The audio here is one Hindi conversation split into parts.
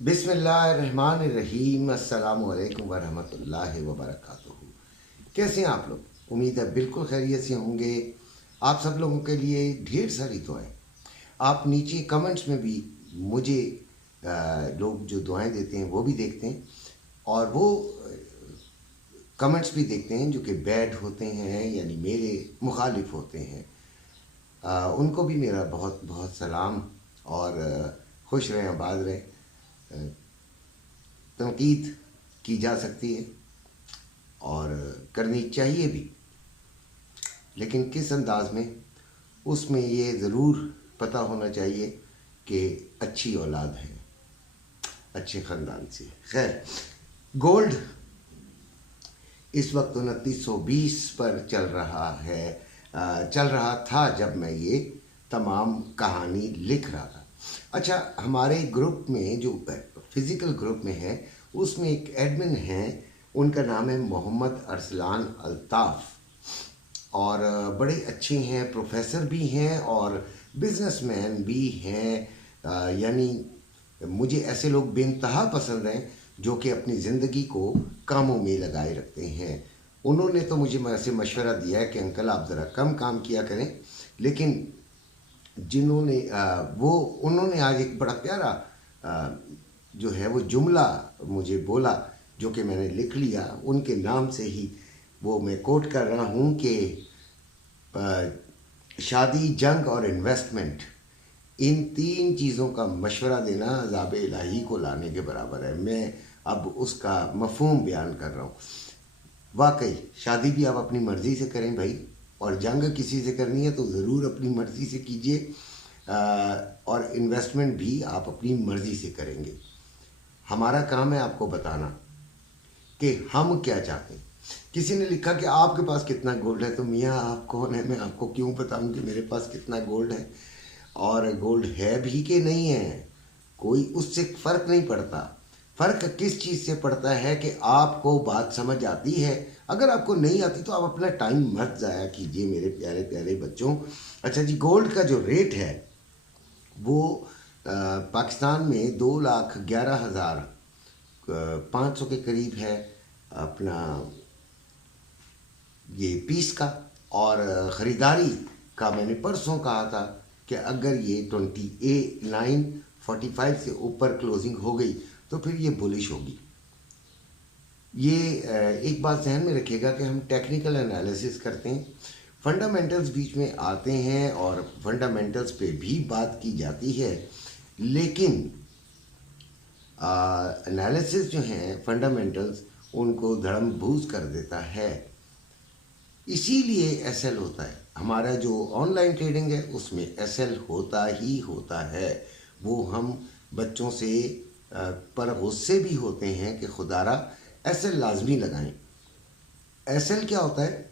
बिस्मिल्लाहिर्रहमानिर्रहीम। अस्सलामु अलैकुम वरहमतुल्लाहि वबरकातुहू। कैसे हैं आप लोग? उम्मीद है बिल्कुल खैरियत से होंगे। आप सब लोगों के लिए ढेर सारी दुआएं। आप नीचे कमेंट्स में भी मुझे लोग जो दुआएं देते हैं वो भी देखते हैं, और वो कमेंट्स भी देखते हैं जो कि बैड होते हैं, यानी मेरे मुखालिफ होते हैं। उनको भी मेरा बहुत बहुत सलाम, और खुश रहें, आबाद रहें। तनकीद की जा सकती है और करनी चाहिए भी, लेकिन किस अंदाज में, उसमें ये ज़रूर पता होना चाहिए कि अच्छी औलाद है, अच्छे ख़ानदान से। खैर, गोल्ड इस वक्त 2920 पर चल रहा है, चल रहा था जब मैं ये तमाम कहानी लिख रहा था। अच्छा, हमारे ग्रुप में जो फिज़िकल ग्रुप में है, उसमें एक एडमिन है, उनका नाम है मोहम्मद अरसलान अल्ताफ़, और बड़े अच्छे हैं, प्रोफेसर भी हैं और बिजनेसमैन भी हैं। यानी मुझे ऐसे लोग बेइंतहा पसंद हैं जो कि अपनी ज़िंदगी को कामों में लगाए रखते हैं। उन्होंने तो मुझे ऐसे मशवरा दिया है कि अंकल आप ज़रा कम काम किया करें, लेकिन जिन्होंने उन्होंने आज एक बड़ा प्यारा जो है वो जुमला मुझे बोला, जो कि मैंने लिख लिया उनके नाम से ही। वो मैं कोट कर रहा हूँ कि शादी, जंग और इन्वेस्टमेंट, इन तीन चीज़ों का मशवरा देना अज़ाब इलाही को लाने के बराबर है। मैं अब उसका मफ़हूम बयान कर रहा हूँ। वाकई शादी भी आप अपनी मर्ज़ी से करें भाई, और जंग किसी से करनी है तो ज़रूर अपनी मर्ज़ी से कीजिए, और इन्वेस्टमेंट भी आप अपनी मर्ज़ी से करेंगे। हमारा काम है आपको बताना कि हम क्या चाहते हैं। किसी ने लिखा कि आपके पास कितना गोल्ड है, तो मियाँ आप कौन है, मैं आपको क्यों बताऊं कि मेरे पास कितना गोल्ड है, और गोल्ड है भी कि नहीं है। कोई उससे फ़र्क नहीं पड़ता। फ़र्क किस चीज़ से पड़ता है कि आपको बात समझ आती है। अगर आपको नहीं आती तो आप अपना टाइम मत ज़ाया कीजिए मेरे प्यारे प्यारे बच्चों। अच्छा जी, गोल्ड का जो रेट है वो पाकिस्तान में 2,11,500 के करीब है अपना ये पीस का। और ख़रीदारी का मैंने परसों कहा था कि अगर ये 2945 से ऊपर क्लोजिंग हो गई तो फिर ये बुलिश होगी। ये एक बात ध्यान में रखिएगा कि हम टेक्निकल एनालिसिस करते हैं, फंडामेंटल्स बीच में आते हैं और फंडामेंटल्स पे भी बात की जाती है, लेकिन एनालिसिस जो हैं फंडामेंटल्स उनको धड़मभूस कर देता है। इसीलिए एसएल होता है। हमारा जो ऑनलाइन ट्रेडिंग है उसमें एसएल होता ही होता है। वो हम बच्चों से पर गुस्से भी होते हैं कि खुदारा एसएल लाजमी लगाएं। एसएल क्या होता है?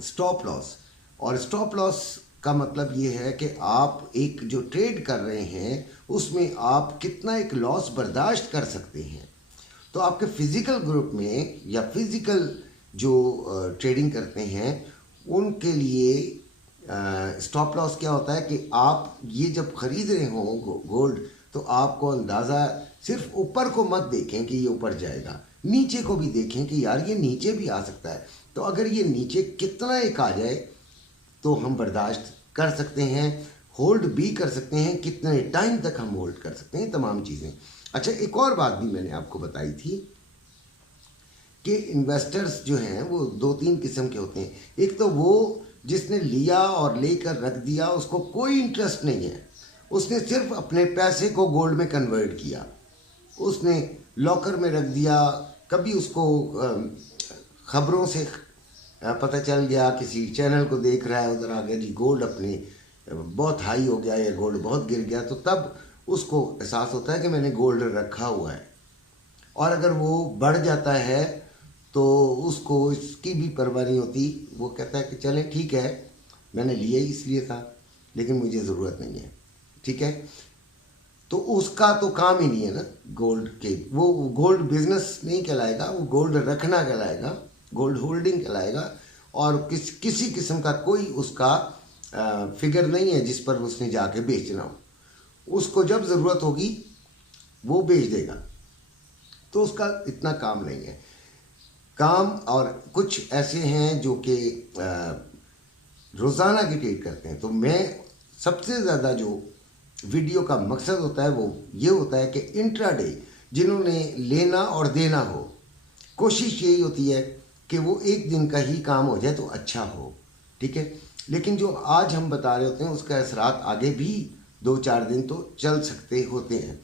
Stop loss. और स्टॉप लॉस का मतलब ये है कि आप एक जो ट्रेड कर रहे हैं उसमें आप कितना एक लॉस बर्दाश्त कर सकते हैं। तो आपके फिज़िकल ग्रुप में या फिज़िकल जो ट्रेडिंग करते हैं उनके लिए स्टॉप लॉस क्या होता है कि आप ये जब ख़रीद रहे हो गोल्ड, तो आपको अंदाज़ा सिर्फ ऊपर को मत देखें कि ये ऊपर जाएगा, नीचे को भी देखें कि यार ये नीचे भी आ सकता है। तो अगर ये नीचे कितना एक आ जाए तो हम बर्दाश्त कर सकते हैं, होल्ड भी कर सकते हैं, कितने टाइम तक हम होल्ड कर सकते हैं, तमाम चीज़ें। अच्छा, एक और बात भी मैंने आपको बताई थी कि इन्वेस्टर्स जो हैं वो दो तीन किस्म के होते हैं। एक तो वो जिसने लिया और लेकर रख दिया, उसको कोई इंटरेस्ट नहीं है, उसने सिर्फ अपने पैसे को गोल्ड में कन्वर्ट किया, उसने लॉकर में रख दिया। कभी उसको ख़बरों से पता चल गया, किसी चैनल को देख रहा है, उधर आ गया जी गोल्ड अपने बहुत हाई हो गया या गोल्ड बहुत गिर गया, तो तब उसको एहसास होता है कि मैंने गोल्ड रखा हुआ है। और अगर वो बढ़ जाता है तो उसको इसकी भी परवाह नहीं होती, वो कहता है कि चलें ठीक है, मैंने लिया ही इसलिए था, लेकिन मुझे ज़रूरत नहीं है, ठीक है। तो उसका तो काम ही नहीं है ना गोल्ड के, वो गोल्ड बिजनेस नहीं कहलाएगा, वो गोल्ड रखना कहलाएगा, गोल्ड होल्डिंग कहलाएगा। और किसी किस्म का कोई उसका फिगर नहीं है जिस पर उसने जाके बेचना हो। उसको जब ज़रूरत होगी वो बेच देगा, तो उसका इतना काम नहीं है। काम और कुछ ऐसे हैं जो कि रोज़ाना की ट्रेड करते हैं। तो मैं सबसे ज़्यादा जो वीडियो का मकसद होता है वो ये होता है कि इंट्राडे जिन्होंने लेना और देना हो, कोशिश यही होती है कि वो एक दिन का ही काम हो जाए तो अच्छा हो, ठीक है। लेकिन जो आज हम बता रहे होते हैं उसका असरात आगे भी 2-4 दिन तो चल सकते होते हैं,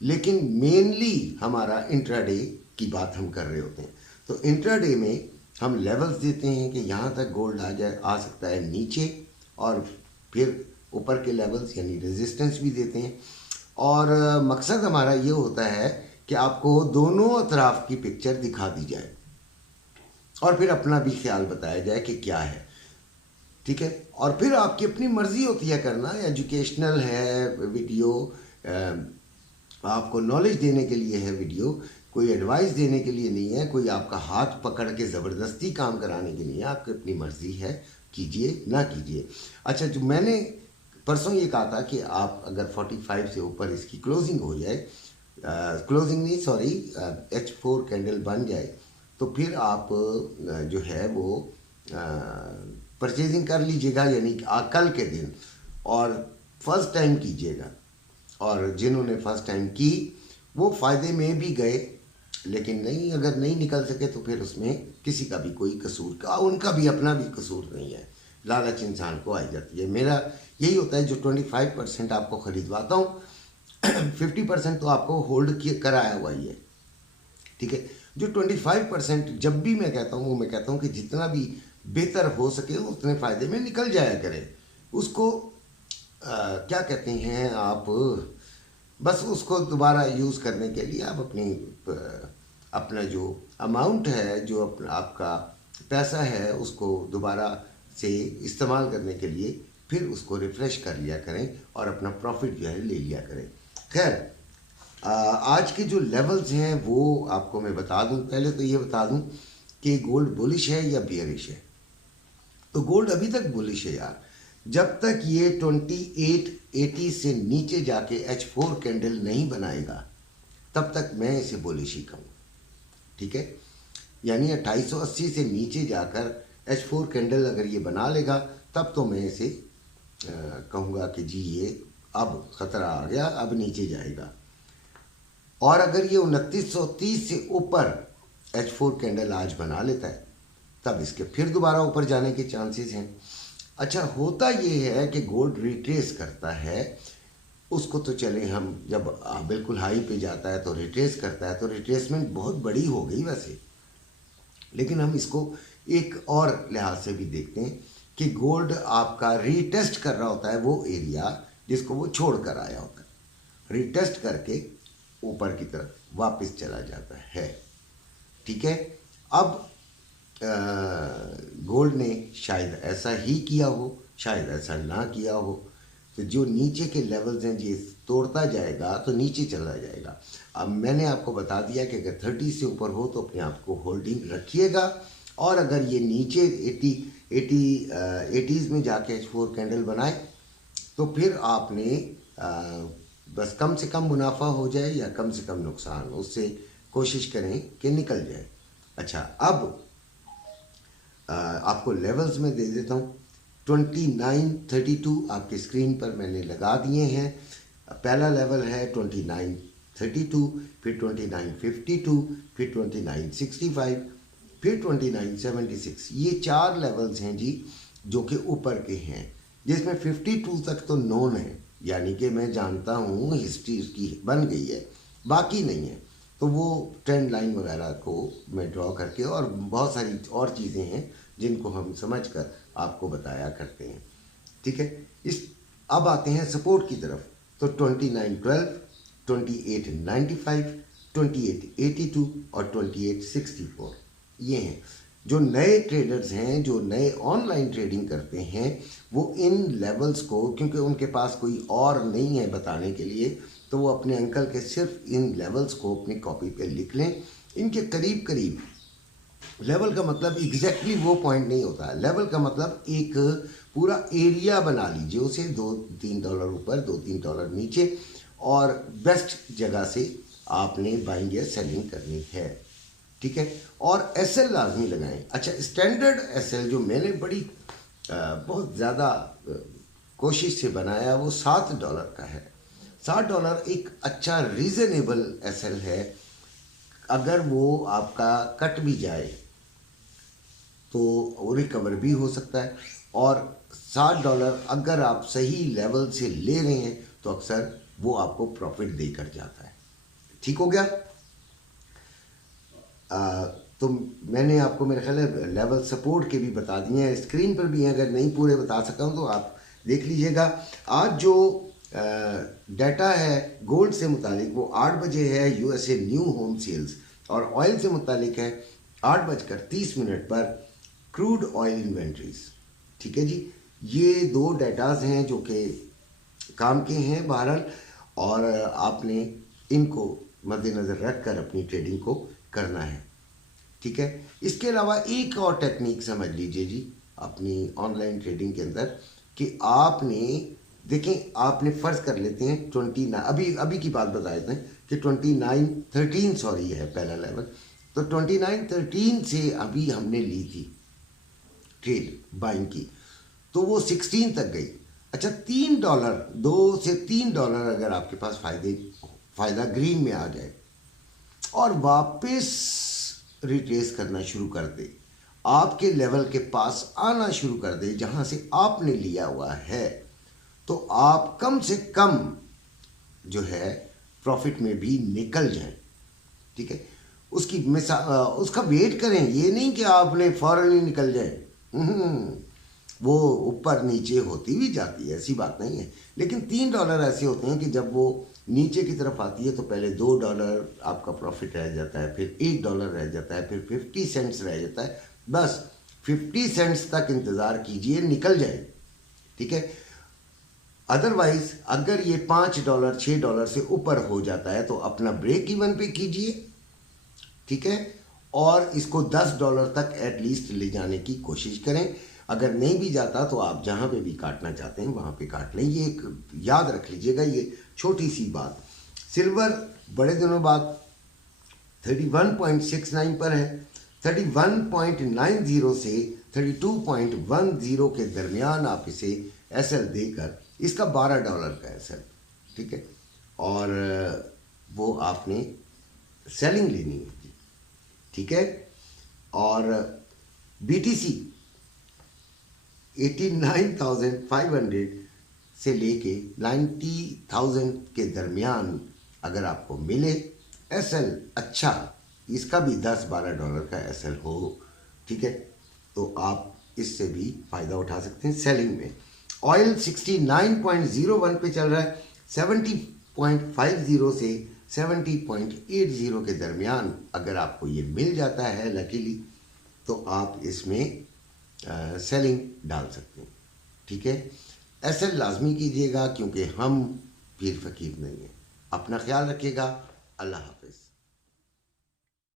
लेकिन मेनली हमारा इंट्राडे की बात हम कर रहे होते हैं। तो इंट्राडे में हम लेवल्स देते हैं कि यहाँ तक गोल्ड आ सकता है नीचे, और फिर ऊपर के लेवल्स यानी रेजिस्टेंस भी देते हैं। और मकसद हमारा ये होता है कि आपको दोनों अतराफ की पिक्चर दिखा दी जाए और फिर अपना भी ख्याल बताया जाए कि क्या है, ठीक है। और फिर आपकी अपनी मर्ज़ी होती है करना, एजुकेशनल है वीडियो, आपको नॉलेज देने के लिए है वीडियो, कोई एडवाइस देने के लिए नहीं है, कोई आपका हाथ पकड़ के ज़बरदस्ती काम कराने के नहीं है। आपकी अपनी मर्ज़ी है, कीजिए ना कीजिए। अच्छा, जो मैंने परसों ये कहा था कि आप अगर 45 से ऊपर इसकी क्लोजिंग हो जाए, क्लोजिंग नहीं सॉरी, H4 कैंडल बन जाए, तो फिर आप जो है वो परचेजिंग कर लीजिएगा, यानी कल के दिन, और फर्स्ट टाइम कीजिएगा। और जिन्होंने फर्स्ट टाइम की वो फ़ायदे में भी गए, लेकिन नहीं, अगर नहीं निकल सके तो फिर उसमें किसी का भी कोई कसूर का, उनका भी अपना भी कसूर नहीं है। लालच इंसान को आई जाती है। मेरा यही होता है, जो 25% आपको ख़रीदवाता हूँ 50% तो आपको होल्ड कराया हुआ ही है, ठीक है। जो 25% जब भी मैं कहता हूँ वो मैं कहता हूँ कि जितना भी बेहतर हो सके उतने फ़ायदे में निकल जाया करें। उसको क्या कहते हैं आप, बस उसको दोबारा यूज़ करने के लिए आप अपना जो अमाउंट है, जो आपका पैसा है, उसको दोबारा से इस्तेमाल करने के लिए फिर उसको रिफ़्रेश कर लिया करें और अपना प्रॉफिट जो है ले लिया करें। खैर, आज के जो लेवल्स हैं वो आपको मैं बता दूं। पहले तो ये बता दूं कि गोल्ड बुलिश है या बियरिश है। तो गोल्ड अभी तक बुलिश है यार। जब तक ये 2880 से नीचे जाके H4 कैंडल नहीं बनाएगा तब तक मैं इसे बुलिश ही कहूँ, ठीक है। यानी 2880 से नीचे जाकर H4 कैंडल अगर ये बना लेगा तब तो मैं इसे कहूँगा कि जी ये अब ख़तरा आ गया, अब नीचे जाएगा। और अगर ये 2930 से ऊपर H4 कैंडल आज बना लेता है तब इसके फिर दोबारा ऊपर जाने के चांसेस हैं। अच्छा, होता ये है कि गोल्ड रिट्रेस करता है, उसको तो चले हम जब बिल्कुल हाई पे जाता है तो रिट्रेस करता है, तो रिट्रेसमेंट बहुत बड़ी हो गई वैसे, लेकिन हम इसको एक और लिहाज से भी देखते हैं कि गोल्ड आपका रीटेस्ट कर रहा होता है वो एरिया जिसको वो छोड़ कर आया होता है, रीटेस्ट करके ऊपर की तरफ वापस चला जाता है, ठीक है। अब गोल्ड ने शायद ऐसा ही किया हो, शायद ऐसा ना किया हो, तो जो नीचे के लेवल्स हैं ये तोड़ता जाएगा तो नीचे चला जाएगा। अब मैंने आपको बता दिया कि अगर 30 से ऊपर हो तो अपने आप को होल्डिंग रखिएगा, और अगर ये नीचे 80s में जाके H4 कैंडल बनाए तो फिर आपने बस कम से कम मुनाफा हो जाए या कम से कम नुकसान, उससे कोशिश करें कि निकल जाए। अच्छा, अब आपको लेवल्स में दे देता हूँ। 2932 आपके स्क्रीन पर मैंने लगा दिए हैं। पहला लेवल है 2932, फिर 2952, फिर 2965, फिर 2976। ये 4 लेवल्स हैं जी जो कि ऊपर के हैं, जिसमें 52 तक तो नोन है, यानी कि मैं जानता हूँ हिस्ट्री उसकी बन गई है, बाकी नहीं है। तो वो ट्रेंड लाइन वगैरह को मैं ड्रॉ करके, और बहुत सारी और चीज़ें हैं जिनको हम समझकर आपको बताया करते हैं, ठीक है। अब आते हैं सपोर्ट की तरफ। तो 2912, 2895, 2882 और 2864 ये हैं। जो नए ट्रेडर्स हैं, जो नए ऑनलाइन ट्रेडिंग करते हैं, वो इन लेवल्स को, क्योंकि उनके पास कोई और नहीं है बताने के लिए, तो वो अपने अंकल के सिर्फ इन लेवल्स को अपनी कॉपी पे लिख लें। इनके करीब करीब, लेवल का मतलब एग्जैक्टली वो पॉइंट नहीं होता है, लेवल का मतलब एक पूरा एरिया बना लीजिए उसे, $2-3 ऊपर, $2-3 नीचे, और बेस्ट जगह से आपने बाइंग या सेलिंग करनी है, ठीक है। और एसएल लाजमी लगाएं। अच्छा, स्टैंडर्ड एसएल जो मैंने बड़ी बहुत ज़्यादा कोशिश से बनाया वो $7 का है। $7 एक अच्छा रीज़नेबल एसएल है। अगर वो आपका कट भी जाए तो वो रिकवर भी हो सकता है, और $7 अगर आप सही लेवल से ले रहे हैं तो अक्सर वो आपको प्रॉफिट देकर जाता है। ठीक हो गया। तो मैंने आपको मेरे ख्याल है लेवल सपोर्ट के भी बता दिए हैं, स्क्रीन पर भी हैं, अगर नहीं पूरे बता सका हूँ तो आप देख लीजिएगा। आज जो डाटा है गोल्ड से मुतालिक वो 8 बजे है यूएसए न्यू होम सेल्स, और ऑयल से मुतालिक है 8:30 पर क्रूड ऑयल इन्वेंट्रीज। ठीक है जी, ये 2 डाटाज हैं जो कि काम के हैं बहरहाल, और आपने इनको मद्देनज़र रख कर अपनी ट्रेडिंग को करना है, ठीक है। इसके अलावा एक और टेक्निक समझ लीजिए जी अपनी ऑनलाइन ट्रेडिंग के अंदर, कि आपने देखें, आपने फ़र्ज़ कर लेते हैं 29 अभी की बात बता देते हैं कि 29.13 सॉरी है पहला लेवल, तो 29.13 से अभी हमने ली थी ट्रेड बाइंग की, तो वो 16 तक गई। अच्छा, $3 $2 से $3 अगर आपके पास फ़ायदा ग्रीन में आ जाए और वापस रिट्रेस करना शुरू कर दे, आपके लेवल के पास आना शुरू कर दे जहां से आपने लिया हुआ है, तो आप कम से कम जो है प्रॉफिट में भी निकल जाएं, ठीक है। उसका वेट करें, ये नहीं कि आपने फ़ौरन ही निकल जाए। वो ऊपर नीचे होती भी जाती है, ऐसी बात नहीं है, लेकिन $3 ऐसे होते हैं कि जब वो नीचे की तरफ आती है तो पहले $2 आपका प्रॉफिट रह जाता है, फिर $1 रह जाता है, फिर 50 सेंट्स रह जाता है। बस 50 सेंट्स तक इंतज़ार कीजिए, निकल जाए, ठीक है। अदरवाइज अगर ये $5 $6 से ऊपर हो जाता है तो अपना ब्रेक इवन पे कीजिए, ठीक है, और इसको $10 तक एटलीस्ट ले जाने की कोशिश करें। अगर नहीं भी जाता तो आप जहाँ पे भी काटना चाहते हैं वहाँ पे काट लें। ये एक याद रख लीजिएगा, ये छोटी सी बात। सिल्वर बड़े दिनों बाद 31.69 पर है। 31.90 से 32.10 के दरमियान आप इसे एसएल देकर, इसका $12 का एसएल, ठीक है, और वो आपने सेलिंग लेनी है, ठीक है। और बीटीसी 89,500 से लेके 90,000 के दरमियान अगर आपको मिले एसएल, अच्छा इसका भी $10-12 का एसएल हो, ठीक है, तो आप इससे भी फ़ायदा उठा सकते हैं सेलिंग में। ऑयल 69.01 पे चल रहा है। 70.50 से 70.80 के दरमियान अगर आपको ये मिल जाता है लकीली, तो आप इसमें सेलिंग डाल सकते हैं, ठीक है। एसएल लाजमी कीजिएगा क्योंकि हम पीर फकीर नहीं हैं। अपना ख्याल रखिएगा। अल्लाह हाफ़िज़।